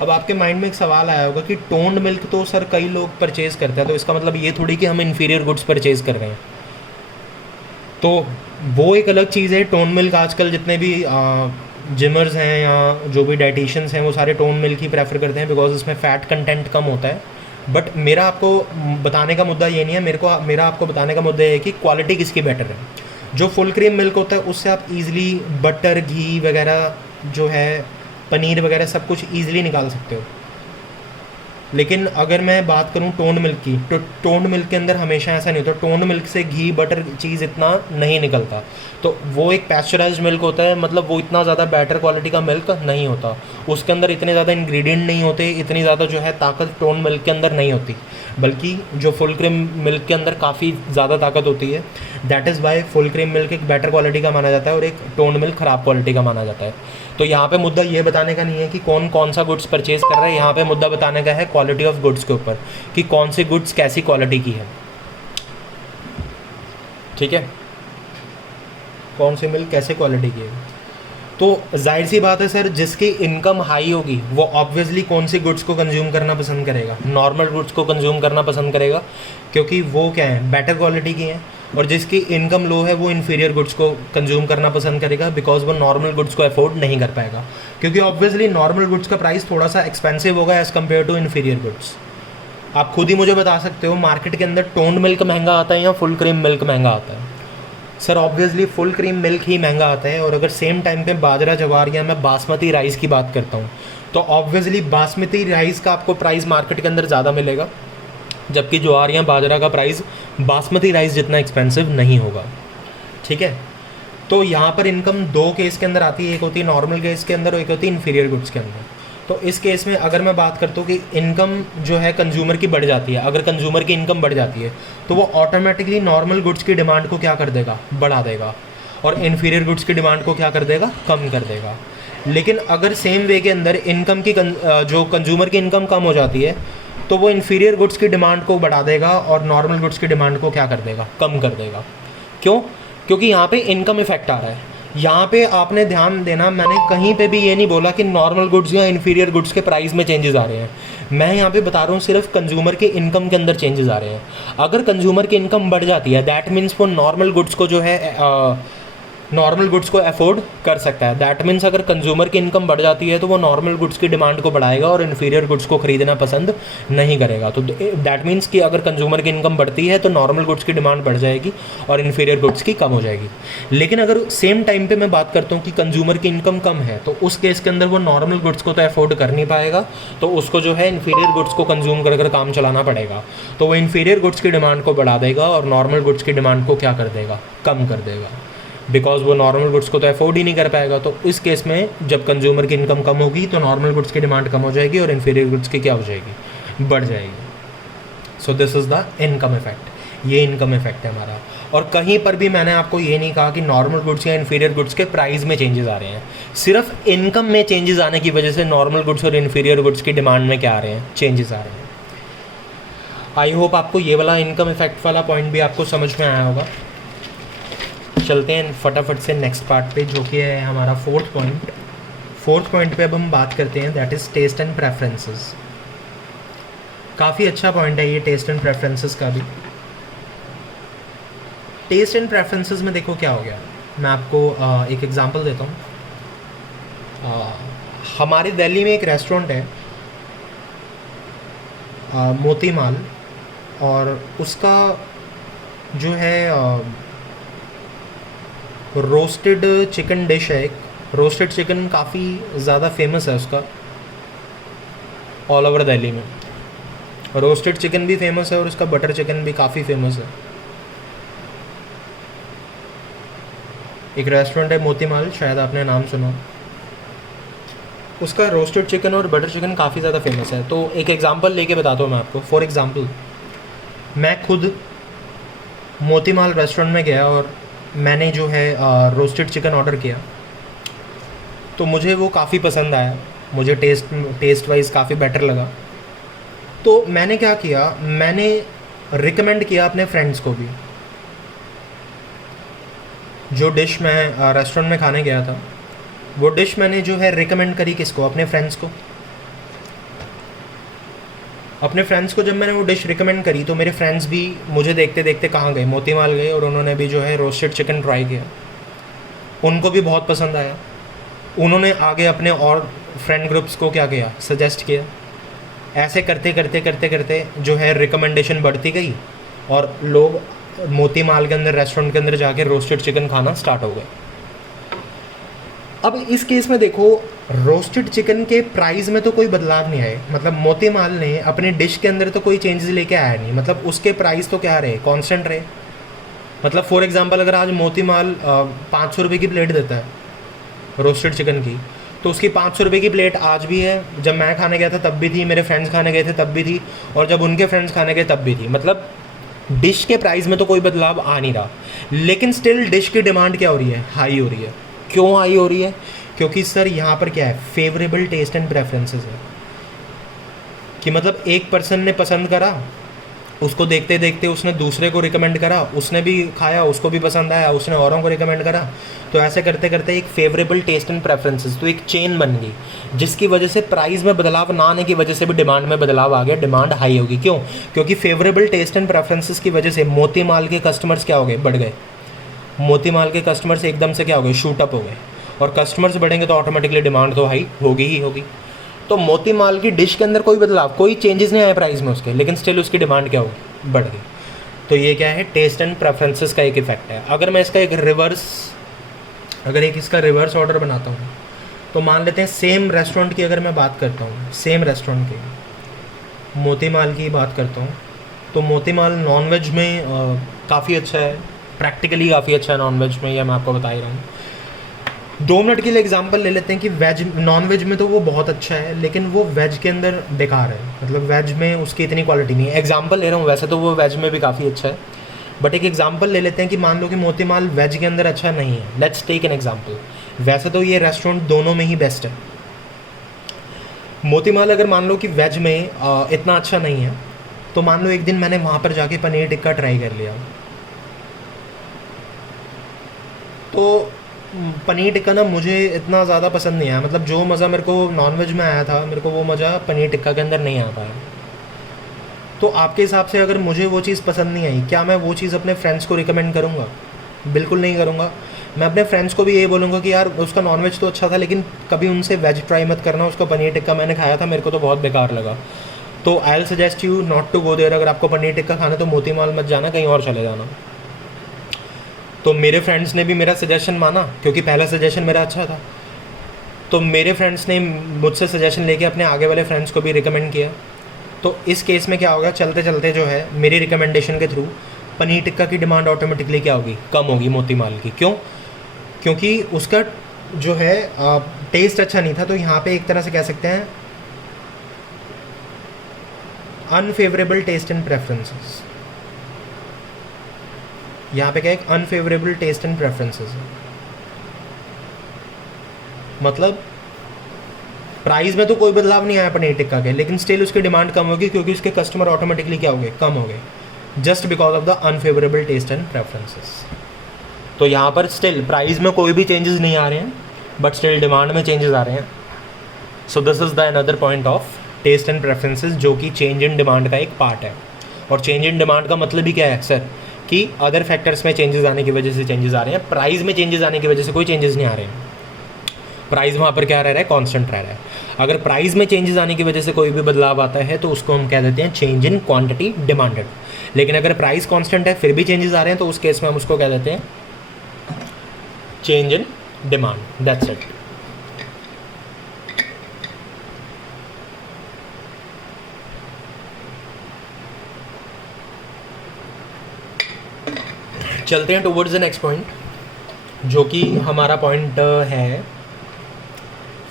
अब आपके माइंड में एक सवाल आया होगा कि टोन्ड मिल्क तो सर कई लोग परचेज़ करते हैं, तो इसका मतलब ये थोड़ी कि हम इन्फीरियर गुड्स परचेज़ कर रहे हैं। तो वो एक अलग चीज़ है। टोन्ड मिल्क आजकल जितने भी जिमर्स हैं या जो भी डाइटिशियंस हैं वो सारे टोन मिल्क ही प्रेफर करते हैं, बिकॉज इसमें फ़ैट कंटेंट कम होता है। बट मेरा आपको बताने का मुद्दा ये नहीं है, मेरा आपको बताने का मुद्दा ये है कि क्वालिटी किसकी बेटर है। जो फुल क्रीम मिल्क होता है उससे आप इजीली बटर, घी वगैरह जो है, पनीर वगैरह सब कुछ ईजिली निकाल सकते हो। लेकिन अगर मैं बात करूं टोन मिल्क की, तो टोन मिल्क के अंदर हमेशा ऐसा नहीं होता। टोन मिल्क से घी, बटर, चीज़ इतना नहीं निकलता। तो वो एक पैस्चराइज्ड मिल्क होता है, मतलब वो इतना ज़्यादा बेटर क्वालिटी का मिल्क नहीं होता। उसके अंदर इतने ज़्यादा इंग्रेडिएंट नहीं होते, इतनी ज़्यादा जो है ताकत टोन मिल्क के अंदर नहीं होती। बल्कि जो फुल क्रीम मिल्क के अंदर काफ़ी ज़्यादा ताकत होती है। That is why full cream milk एक बेटर क्वालिटी का माना जाता है और एक टोन मिल्क ख़राब क्वालिटी का माना जाता है। तो यहाँ पे मुद्दा ये बताने का नहीं है कि कौन कौन सा गुड्स परचेज़ कर रहा है, यहाँ पे मुद्दा बताने का है क्वालिटी ऑफ गुड्स के ऊपर, कि कौन से गुड्स कैसी क्वालिटी की है। ठीक है, कौन से मिल्क कैसे क्वालिटी की है। तो जाहिर सी बात है सर, जिसकी इनकम हाई होगी वो ऑब्वियसली कौन सी गुड्स को कंज्यूम करना पसंद करेगा, नॉर्मल गुड्स को कंज्यूम करना पसंद करेगा, क्योंकि वो क्या है, बेटर क्वालिटी की हैं। और जिसकी इनकम लो है वो इन्फीरियर गुड्स को कंज्यूम करना पसंद करेगा, बिकॉज वो नॉर्मल गुड्स को अफोर्ड नहीं कर पाएगा। क्योंकि ऑब्वियसली नॉर्मल गुड्स का प्राइस थोड़ा सा एक्सपेंसिव होगा as compare to inferior goods. आप खुद ही मुझे बता सकते हो मार्केट के अंदर टोन मिल्क महंगा आता है या फुल क्रीम मिल्क महंगा आता है। Sir obviously full cream milk ही महंगा आता है। और अगर सेम टाइम पे बाजरा, जवार या मैं बासमती राइस की बात करता हूँ, तो ऑब्वियसली बासमती राइस का आपको प्राइस मार्केट के अंदर ज़्यादा मिलेगा, जबकि ज्वार या बाजरा का प्राइस बासमती राइस जितना एक्सपेंसिव नहीं होगा। ठीक है, तो यहाँ पर इनकम दो केस के अंदर आती है, एक होती है नॉर्मल केस के अंदर और एक होती है इन्फीरियर गुड्स के अंदर। तो इस केस में अगर मैं बात करता हूँ कि इनकम जो है कंज्यूमर की बढ़ जाती है, अगर कंज्यूमर की इनकम बढ़ जाती है तो वो ऑटोमेटिकली नॉर्मल गुड्स की डिमांड को क्या कर देगा, बढ़ा देगा, और इन्फीरियर गुड्स की डिमांड को क्या कर देगा, कम कर देगा। लेकिन अगर सेम वे के अंदर इनकम की जो कंज्यूमर की इनकम कम हो जाती है तो वो इन्फीरियर गुड्स की डिमांड को बढ़ा देगा और नॉर्मल गुड्स की डिमांड को क्या कर देगा, कम कर देगा। क्यों? क्योंकि यहाँ पे इनकम इफेक्ट आ रहा है। यहाँ पे आपने ध्यान देना, मैंने कहीं पे भी ये नहीं बोला कि नॉर्मल गुड्स या इन्फीरियर गुड्स के प्राइस में चेंजेस आ रहे हैं। मैं यहाँ पे बता रहा हूँ सिर्फ कंज्यूमर के इनकम के अंदर चेंजेस आ रहे हैं। अगर कंज्यूमर की इनकम बढ़ जाती है दैट मीन्स वो नॉर्मल गुड्स को जो है नॉर्मल गुड्स को अफोर्ड कर सकता है। दैट मीन्स अगर कंज्यूमर की इनकम बढ़ जाती है तो वो नॉर्मल गुड्स की डिमांड को बढ़ाएगा और इन्फीरियर गुड्स को खरीदना पसंद नहीं करेगा। तो दैट मीन्स कि अगर कंज्यूमर की इनकम बढ़ती है तो नॉर्मल गुड्स की डिमांड बढ़ जाएगी और इन्फीरियर गुड्स की कम हो जाएगी। लेकिन अगर सेम टाइम पे मैं बात करता हूँ कि कंज्यूमर की इनकम कम है तो उस केस के अंदर वो नॉर्मल गुड्स को तो अफोर्ड कर नहीं पाएगा, तो उसको जो है इन्फीरियर गुड्स को कंज्यूम कर कर काम चलाना पड़ेगा। तो वो इन्फीरियर गुड्स की डिमांड को बढ़ा देगा और नॉर्मल गुड्स की डिमांड को क्या कर देगा, कम कर देगा, बिकॉज वो नॉर्मल गुड्स को तो अफोर्ड ही नहीं कर पाएगा। तो इस केस में जब कंज्यूमर की इनकम कम होगी तो नॉर्मल गुड्स की डिमांड कम हो जाएगी और इन्फीरियर गुड्स की क्या हो जाएगी, बढ़ जाएगी। सो this is the income effect. ये इनकम इफेक्ट है हमारा। और कहीं पर भी मैंने आपको ये नहीं कहा कि नॉर्मल गुड्स या इन्फीरियर गुड्स के प्राइस में चेंजेस आ रहे हैं। सिर्फ इनकम में चेंजेस आने की वजह से नॉर्मल गुड्स और इन्फीरियर गुड्स की डिमांड में क्या आ रहे हैं, चेंजेस आ रहे हैं। आई होप आपको ये वाला इनकम इफेक्ट वाला पॉइंट भी आपको समझ में आया होगा। चलते हैं फटाफट से नेक्स्ट पार्ट पे, जो कि है हमारा फोर्थ पॉइंट। फोर्थ पॉइंट पे अब हम बात करते हैं, that is taste and preferences. काफ़ी अच्छा पॉइंट है ये टेस्ट एंड प्रेफरेंसेस का भी। टेस्ट एंड प्रेफरेंसेस में देखो क्या हो गया, मैं आपको एक एग्जांपल देता हूँ। हमारे दिल्ली में एक रेस्टोरेंट है मोती माल, और उसका जो है रोस्टेड चिकन डिश है। एक रोस्टेड चिकन काफ़ी ज़्यादा फेमस है उसका ऑल ओवर दिल्ली में। रोस्टेड चिकन भी फेमस है और उसका बटर चिकन भी काफ़ी फेमस है। एक रेस्टोरेंट है मोती माल, शायद आपने नाम सुना। उसका रोस्टेड चिकन और बटर चिकन काफ़ी ज़्यादा फेमस है। तो एक एग्जांपल लेके बताता हूँ मैं आपको। फॉर एग्ज़ाम्पल, मैं खुद मोती माल रेस्टोरेंट में गया और मैंने जो है रोस्टेड चिकन ऑर्डर किया, तो मुझे वो काफ़ी पसंद आया। मुझे टेस्ट वाइज काफ़ी बेटर लगा। तो मैंने क्या किया, मैंने रिकमेंड किया अपने फ्रेंड्स को भी। जो डिश मैं रेस्टोरेंट में खाने गया था, वो डिश मैंने जो है रिकमेंड करी किसको, अपने फ्रेंड्स को। अपने फ्रेंड्स को जब मैंने वो डिश रिकमेंड करी तो मेरे फ्रेंड्स भी मुझे देखते देखते कहाँ गए, मोती माल गए, और उन्होंने भी जो है रोस्टेड चिकन ट्राई किया। उनको भी बहुत पसंद आया। उन्होंने आगे अपने और फ्रेंड ग्रुप्स को क्या किया, सजेस्ट किया। ऐसे करते करते करते करते जो है रिकमेंडेशन बढ़ती गई और लोग मोती माल के अंदर, रेस्टोरेंट के अंदर जाके रोस्टेड चिकन खाना स्टार्ट हो गए। अब इस केस में देखो, रोस्टेड चिकन के प्राइस में तो कोई बदलाव नहीं आए, मतलब मोती माल ने अपनी डिश के अंदर तो कोई चेंजेस लेके आया नहीं, मतलब उसके प्राइस तो क्या रहे, कांस्टेंट रहे। मतलब फॉर एग्जांपल अगर आज मोती माल 500 रुपये की प्लेट देता है रोस्टेड चिकन की, तो उसकी 500 रुपये की प्लेट आज भी है, जब मैं खाने गया था तब भी थी, मेरे फ्रेंड्स खाने गए थे तब भी थी, और जब उनके फ्रेंड्स खाने गए तब भी थी। मतलब डिश के प्राइस में तो कोई बदलाव आ नहीं रहा, लेकिन स्टिल डिश की डिमांड क्या हो रही है, हाई हो रही है। क्यों हाई हो रही है? क्योंकि सर यहाँ पर क्या है, फेवरेबल टेस्ट एंड प्रेफरेंसेस है, कि मतलब एक पर्सन ने पसंद करा, उसको देखते देखते उसने दूसरे को रिकमेंड करा, उसने भी खाया, उसको भी पसंद आया, उसने औरों को रिकमेंड करा, तो ऐसे करते करते एक फेवरेबल टेस्ट एंड प्रेफरेंसेस, तो एक चेन बन गई, जिसकी वजह से प्राइस में बदलाव ना आने की वजह से भी डिमांड में बदलाव आ गया, डिमांड हाई होगी। क्यों? क्योंकि फेवरेबल टेस्ट एंड प्रेफरेंसेस की वजह से मोती माल के कस्टमर्स क्या हो गए, बढ़ गए। मोती माल के कस्टमर्स एकदम से क्या हो गए, शूट अप हो गए, और कस्टमर्स बढ़ेंगे तो ऑटोमेटिकली डिमांड तो हाई होगी ही होगी। तो मोती माल की डिश के अंदर कोई बदलाव, कोई चेंजेस नहीं आए प्राइस में उसके, लेकिन स्टिल उसकी डिमांड क्या होगी, बढ़ गई। तो ये क्या है, टेस्ट एंड प्रेफरेंसेस का एक इफेक्ट है। अगर मैं इसका इसका रिवर्स ऑर्डर बनाता हूँ, तो मान लेते हैं सेम रेस्टोरेंट की अगर मैं बात करता हूँ, सेम रेस्टोरेंट की मोती माल की बात करता हूँ, तो मोती माल नॉनवेज में काफ़ी अच्छा है, प्रैक्टिकली काफ़ी अच्छा है नॉनवेज में, यह मैं आपको बता ही रहा हूँ। 2 मिनट के लिए एग्जांपल ले लेते हैं कि वेज, नॉन-वेज में तो वो बहुत अच्छा है, लेकिन वो वेज के अंदर बेकार है, मतलब वेज में उसकी इतनी क्वालिटी नहीं है। एग्जांपल ले रहा हूँ, वैसे तो वो वेज में भी काफ़ी अच्छा है, बट एक एग्जांपल ले लेते हैं कि मान लो कि मोती माल वेज के अंदर अच्छा नहीं है। Let's take an example. वैसे तो ये रेस्टोरेंट दोनों में ही बेस्ट है। मोती माल अगर मान लो कि वेज में इतना अच्छा नहीं है, तो मान लो एक दिन मैंने वहाँ पर जाके पनीर टिक्का ट्राई कर लिया, तो पनीर टिक्का ना मुझे इतना ज़्यादा पसंद नहीं आया, मतलब जो मज़ा मेरे को नॉनवेज में आया था, मेरे को वो मज़ा पनीर टिक्का के अंदर नहीं आ पाया। तो आपके हिसाब से अगर मुझे वो चीज़ पसंद नहीं आई, क्या मैं वो चीज़ अपने फ्रेंड्स को रिकमेंड करूँगा? बिल्कुल नहीं करूँगा। मैं अपने फ्रेंड्स को भी यही बोलूँगा कि यार उसका नॉनवेज तो अच्छा था, लेकिन कभी उनसे वेज ट्राई मत करना, उसका पनीर टिक्का मैंने खाया था, मेरे को तो बहुत बेकार लगा। तो I will suggest you not to go there. अगर आपको पनीर टिक्का खाना तो मोती माल मत जाना, कहीं और चले जाना। तो मेरे फ्रेंड्स ने भी मेरा सजेशन माना, क्योंकि पहला सजेशन मेरा अच्छा था, तो मेरे फ्रेंड्स ने मुझसे सजेशन लेके अपने आगे वाले फ्रेंड्स को भी रिकमेंड किया। तो इस केस में क्या होगा, चलते चलते जो है मेरी रिकमेंडेशन के थ्रू पनीर टिक्का की डिमांड ऑटोमेटिकली क्या होगी, कम होगी मोती माल की। क्यों? क्योंकि उसका जो है टेस्ट अच्छा नहीं था। तो यहाँ पे एक तरह से कह सकते हैं अनफेवरेबल टेस्ट एंड प्रेफरेंसेस। यहाँ पे क्या है, अनफेवरेबल टेस्ट एंड प्रेफरेंसेस है, मतलब प्राइस में तो कोई बदलाव नहीं आया पनीर टिक्का के, लेकिन स्टिल उसकी डिमांड कम होगी, क्योंकि उसके कस्टमर ऑटोमेटिकली क्या हो गए, कम हो गए, just because of the unfavourable taste and preferences. तो यहाँ पर स्टिल प्राइस में कोई भी चेंजेस नहीं आ रहे हैं, बट स्टिल डिमांड में चेंजेस आ रहे हैं। So this is the another point of taste and preferences, जो कि चेंज इन डिमांड का एक पार्ट है। और चेंज इन डिमांड का मतलब ही क्या है सर, कि अदर फैक्टर्स में चेंजेस आने की वजह से चेंजेस आ रहे हैं, प्राइस में चेंजेस आने की वजह से कोई चेंजेस नहीं आ रहे हैं। प्राइस वहाँ पर क्या रह रहा है, कांस्टेंट रह रहा है। अगर प्राइस में चेंजेस आने की वजह से कोई भी बदलाव आता है तो उसको हम कह देते हैं चेंज इन क्वांटिटी डिमांडेड। लेकिन अगर प्राइस कांस्टेंट है फिर भी चेंजेस आ रहे हैं, तो उस केस में हम उसको कह देते हैं change in demand. That's it. चलते हैं टुवर्ड्स द नेक्स्ट पॉइंट, जो कि हमारा पॉइंट है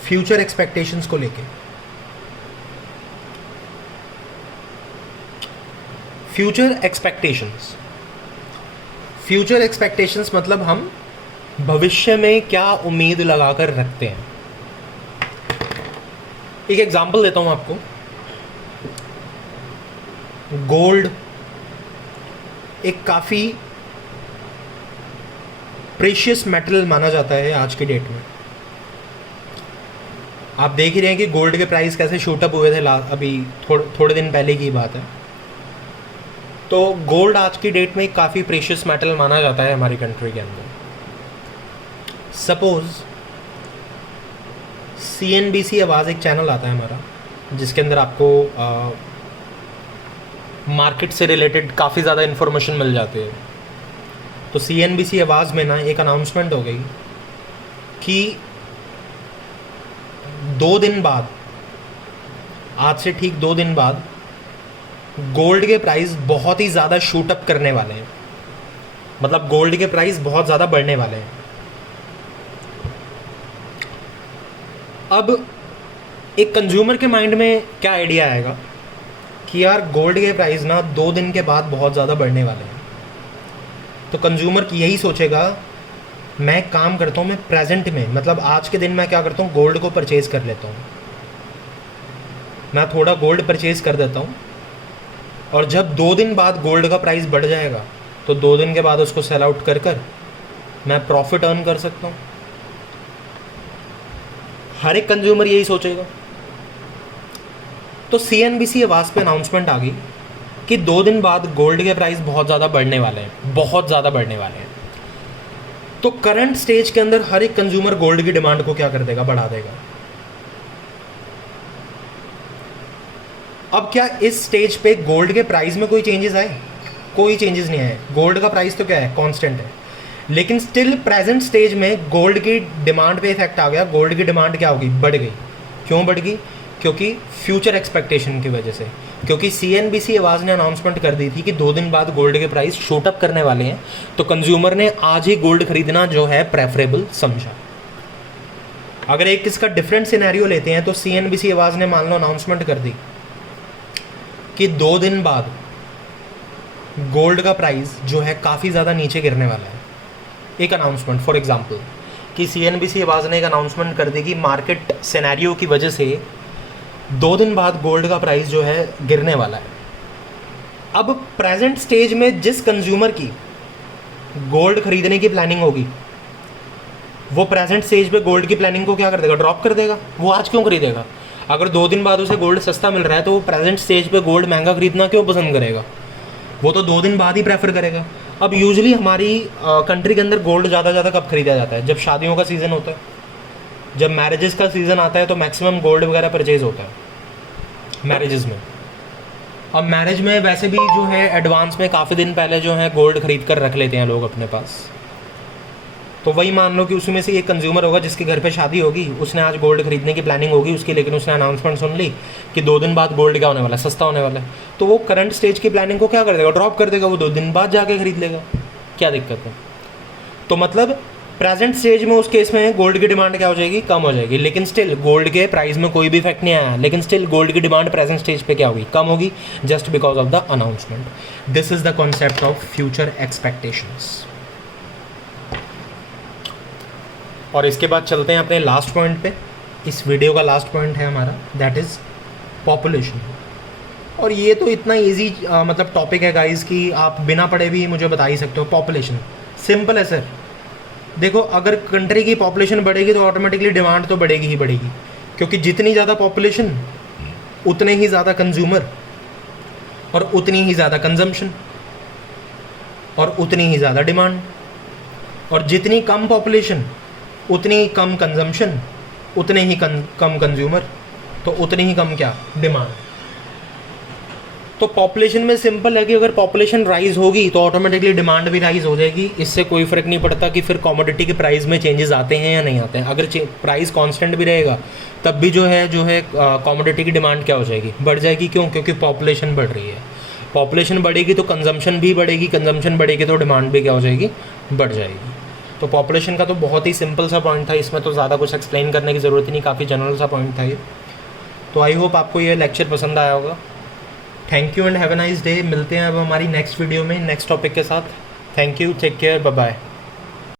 फ्यूचर एक्सपेक्टेशंस को लेके। फ्यूचर एक्सपेक्टेशंस मतलब हम भविष्य में क्या उम्मीद लगाकर रखते हैं। एक एग्जांपल देता हूं आपको। गोल्ड एक काफ़ी प्रेशियस मेटल माना जाता है आज की डेट में। आप देख ही रहे हैं कि गोल्ड के प्राइस कैसे शूटअप हुए थे, अभी थोड़े दिन पहले की बात है। तो गोल्ड आज की डेट में काफ़ी प्रेशियस मेटल माना जाता है हमारी कंट्री के अंदर। सपोज CNBC आवाज़ एक चैनल आता है हमारा, जिसके अंदर आपको मार्केट से रिलेटेड काफ़ी ज़्यादा इन्फॉर्मेशन मिल जाती है। तो CNBC आवाज़ में ना एक अनाउंसमेंट हो गई कि 2 दिन बाद, आज से ठीक 2 दिन बाद गोल्ड के प्राइस बहुत ही ज़्यादा शूट अप करने वाले हैं। मतलब गोल्ड के प्राइस बहुत ज़्यादा बढ़ने वाले हैं। अब एक कंज्यूमर के माइंड में क्या आइडिया आएगा कि यार गोल्ड के प्राइस ना 2 दिन के बाद बहुत ज़्यादा बढ़ने वाले हैं। तो कंज्यूमर की यही सोचेगा, मैं काम करता हूँ, मैं प्रेजेंट में, मतलब आज के दिन मैं क्या करता हूँ, गोल्ड को परचेज़ कर लेता हूँ। मैं थोड़ा गोल्ड परचेज़ कर देता हूँ, और जब 2 दिन बाद गोल्ड का प्राइस बढ़ जाएगा तो 2 दिन के बाद उसको सेल आउट कर कर मैं प्रॉफिट अर्न कर सकता हूँ। हर एक कंज्यूमर यही सोचेगा। तो CNBC आवाज़ पे अनाउंसमेंट आ गई कि 2 दिन बाद गोल्ड के प्राइस बहुत ज़्यादा बढ़ने वाले हैं, बहुत ज़्यादा बढ़ने वाले हैं। तो करंट स्टेज के अंदर हर एक कंज्यूमर गोल्ड की डिमांड को क्या कर देगा, बढ़ा देगा। अब क्या इस स्टेज पे गोल्ड के प्राइस में कोई चेंजेस आए? कोई चेंजेस नहीं आए। गोल्ड का प्राइस तो क्या है, कांस्टेंट है। लेकिन स्टिल प्रेजेंट स्टेज में गोल्ड की डिमांड पे इफेक्ट आ गया। गोल्ड की डिमांड क्या होगी, बढ़ गई। क्यों बढ़ गई? क्योंकि फ्यूचर एक्सपेक्टेशन की वजह से। क्योंकि CNBC आवाज़ ने अनाउंसमेंट कर दी थी कि 2 दिन बाद गोल्ड के प्राइस शूट अप करने वाले हैं, तो कंज्यूमर ने आज ही गोल्ड खरीदना जो है प्रेफरेबल समझा। अगर एक इसका डिफरेंट सिनेरियो लेते हैं तो CNBC आवाज़ ने मान लो अनाउंसमेंट कर दी कि 2 दिन बाद गोल्ड का प्राइस जो है काफ़ी ज़्यादा नीचे गिरने वाला है। एक अनाउंसमेंट फॉर एग्जांपल कि CNBC आवाज़ ने एक अनाउंसमेंट कर दी कि मार्केट सिनेरियो की वजह से 2 दिन बाद गोल्ड का प्राइस जो है गिरने वाला है। अब प्रेजेंट स्टेज में जिस कंज्यूमर की गोल्ड खरीदने की प्लानिंग होगी, वो प्रेजेंट स्टेज पे गोल्ड की प्लानिंग को क्या कर देगा, ड्रॉप कर देगा। वो आज क्यों खरीदेगा? अगर 2 दिन बाद उसे गोल्ड सस्ता मिल रहा है तो वो प्रेजेंट स्टेज पे गोल्ड महंगा खरीदना क्यों पसंद करेगा? वो तो 2 दिन बाद ही प्रेफर करेगा। अब यूजुअली हमारी कंट्री के अंदर गोल्ड ज़्यादा कब खरीदा जाता है? जब शादियों का सीज़न होता है, जब मैरिजेस का सीज़न आता है तो मैक्सिमम गोल्ड वगैरह परचेज होता है मैरिजेस में। अब मैरिज में वैसे भी जो है एडवांस में काफ़ी दिन पहले जो है गोल्ड खरीद कर रख लेते हैं लोग अपने पास। तो वही मान लो कि उसमें से एक कंज्यूमर होगा जिसके घर पे शादी होगी, उसने आज गोल्ड खरीदने की प्लानिंग होगी उसकी, लेकिन उसने अनाउंसमेंट सुन ली कि 2 दिन बाद गोल्ड क्या होने वाला है, सस्ता होने वाला है। तो वो करंट स्टेज की प्लानिंग को क्या कर देगा, ड्रॉप कर देगा। वो 2 दिन बाद जाके खरीद लेगा। क्या दिक्कत है? तो मतलब प्रेजेंट स्टेज में उस केस में गोल्ड की डिमांड क्या हो जाएगी, कम हो जाएगी। लेकिन स्टिल गोल्ड के प्राइस में कोई भी इफेक्ट नहीं आया, लेकिन स्टिल गोल्ड की डिमांड प्रेजेंट स्टेज पे क्या होगी, कम होगी, just because of the announcement. This is the concept of future expectations. और इसके बाद चलते हैं अपने लास्ट पॉइंट पे। इस वीडियो का लास्ट पॉइंट है हमारा, दैट इज़ पॉपुलेशन। और ये तो इतना इजी मतलब टॉपिक है गाइस कि आप बिना पढ़े भी मुझे बता ही सकते हो। पॉपुलेशन सिंपल है सर। देखो, अगर कंट्री की पॉपुलेशन बढ़ेगी तो ऑटोमेटिकली डिमांड तो बढ़ेगी ही बढ़ेगी, क्योंकि जितनी ज़्यादा पॉपुलेशन उतने ही ज़्यादा कंज्यूमर, और उतनी ही ज़्यादा कंजम्पशन, और उतनी ही ज़्यादा डिमांड। और जितनी कम पॉपुलेशन उतनी कम कंजम्पशन, उतने ही कम कंज्यूमर, तो उतनी ही कम क्या, डिमांड। तो पॉपुलेशन में सिंपल है कि अगर पॉपुलेशन राइज होगी तो ऑटोमेटिकली डिमांड भी राइज हो जाएगी। इससे कोई फ़र्क नहीं पड़ता कि फिर कमोडिटी के प्राइस में चेंजेस आते हैं या नहीं आते हैं। अगर प्राइस कांस्टेंट भी रहेगा तब भी जो है कमोडिटी की डिमांड क्या हो जाएगी, बढ़ जाएगी। क्यों? क्योंकि पॉपुलेशन बढ़ रही है। पॉपुलेशन बढ़ेगी तो कंजम्पशन भी बढ़ेगी, कंजम्पशन बढ़ेगी तो डिमांड भी क्या हो जाएगी, बढ़ जाएगी। तो पॉपुलेशन का तो बहुत ही सिंपल सा पॉइंट था, इसमें तो ज़्यादा कुछ एक्सप्लेन करने की ज़रूरत ही नहीं, काफ़ी जनरल सा पॉइंट था ये। तो आई होप आपको ये लेक्चर पसंद आया होगा। Thank you and have a nice day. मिलते हैं अब हमारी नेक्स्ट वीडियो में नेक्स्ट टॉपिक के साथ। Thank you, take care, bye bye.